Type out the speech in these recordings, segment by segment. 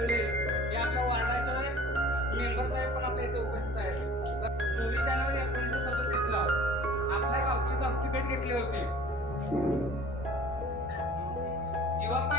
सुळे हे आपल्या वार्डाचे मेंबर साहेब पण आपल्या इथे उपस्थित आहेत. चोवीस जानेवारी एकोणीसशे सदोतीसला आपल्या गावची गावची भेट घेतली होती. जीवाप्पा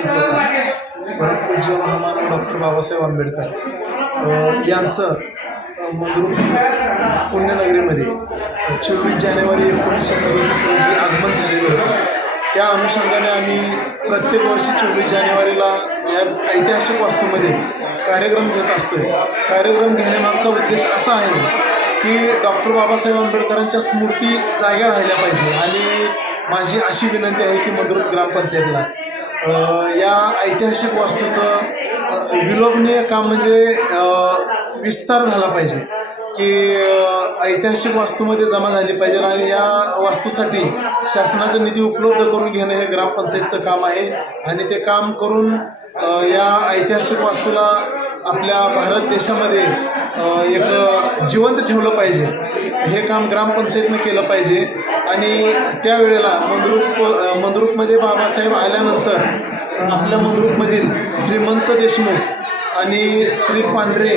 भारतीय घटनेचे महामानव डॉक्टर बाबासाहेब आंबेडकर यांचं अ, पुण्यनगरीमध्ये चोवीस जानेवारी एकोणीसशे सदतीस रोजी आगमन झालेलं होतं त्या अनुषंगाने आम्ही प्रत्येक वर्षी चोवीस जानेवारीला या ऐतिहासिक वास्तूमध्ये कार्यक्रम घेत असतो कार्यक्रम घेण्यामागचा उद्देश असा आहे की डॉक्टर बाबासाहेब आंबेडकरांच्या स्मृती जाग्या राहिल्या पाहिजे. आणि माझी अशी विनंती आहे की मद्रुप ग्रामपंचायतीला या ऐतिहासिक वास्तूचं विलोभनीय काम म्हणजे विस्तार झाला पाहिजे. की ऐतिहासिक वास्तूमध्ये जमा झाली पाहिजे आणि या वास्तूसाठी शासनाचा निधी उपलब्ध करून घेणं हे ग्रामपंचायतचं काम आहे. आणि ते काम करून या ऐतिहासिक वास्तूला आपल्या भारत देशामध्ये एक जिवंत ठेवलं पाहिजे. हे काम ग्रामपंचायतनं केलं पाहिजे. आणि त्यावेळेला मंद्रुप अ, बाबासाहेब आल्यानंतर आपल्या मंद्रुपमधील श्रीमंत देशमुख आणि श्री पांढरे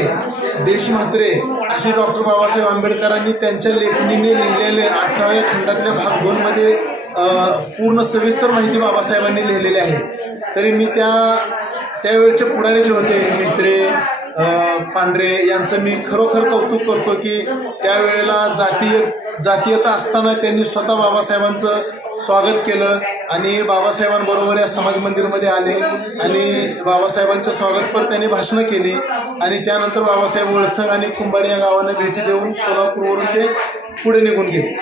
देशम्हात्रे असे डॉक्टर बाबासाहेब आंबेडकरांनी त्यांच्या लेखणीने लिहिलेले अठराव्या खंडातल्या भाग दोनमध्ये पूर्ण सविस्तर माहिती बाबासाहेबांनी लिहिलेली आहे. तरी मी त्या त्यावेळचे पुढारी जे होते मित्रे पांढरे यांचं मी खरोखर कौतुक करतो की त्यावेळेला जातीय जातीयता असताना त्यांनी स्वतः बाबासाहेबांचं स्वागत केलं आणि बाबासाहेबांबरोबर या समाज मंदिरमध्ये आले आणि बाबासाहेबांच्या स्वागतपर त्यांनी भाषणं केली आणि त्यानंतर बाबासाहेब वळसंग आणि कुंभार या गावांना भेटी देऊन सोलापूरवरून ते पुढे निघून गेले.